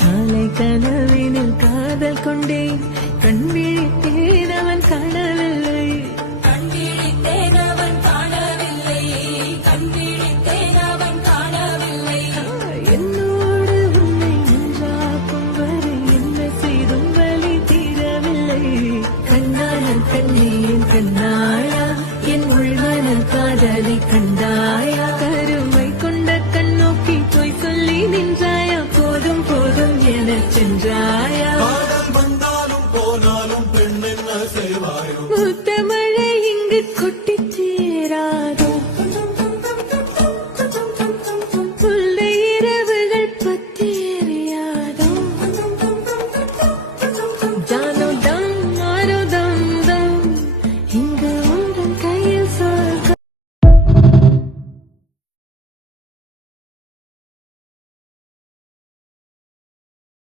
காலை கனவினில் காதல் கொண்டேன் கண் விழித்தேன் அவன் காணவில்லை என்னோடு உன்னை ஒன்றாக்கும் வரை என்ன செய்தும் வலி தீரவில்லை கண்ணாளன் கண்ணேன் கண்ணாயா என் உள்மன காதலை கண்டாயா கருமை கொண்ட கண்ணோக்கி போய் சொல்லி நின்றாயா போதும் போதும் எனச் சென்றாய்